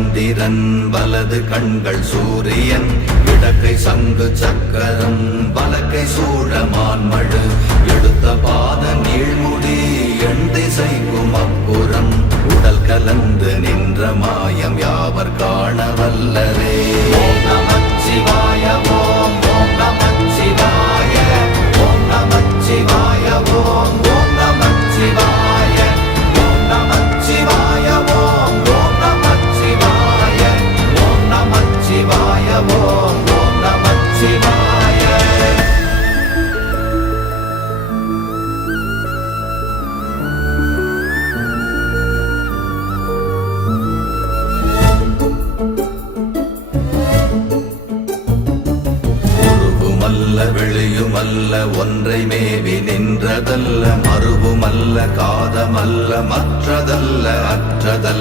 சந்திரன் வலது கண்கள் சூரியன் இடக்கை சங்கு சக்கரம் வலக்கை சூழமான்மழு எடுத்த பாத நீழ்முடி எண் திசைக்கும் அப்புறம் உடல் கலந்து நின்ற மாயம் யாவர் காண வல்லரே. ஓம் நமச்சிவாய ஓம் ஓம் நமச்சிவாய ஓம் நமச்சிவாய ஓம் ஓம் நமச்சிவாய ஓம் நமச்சிவாய ஓம் ஓம் நமச்சிவாய ஓம் நமச்சிவாய ஓம் ஓம் நமச்சிவாய. வெளியுமல்ல ஒன்றை மேவி நின்றதல்ல மறுவுமல்ல காதமல்ல மற்றதல்ல அற்றதல்ல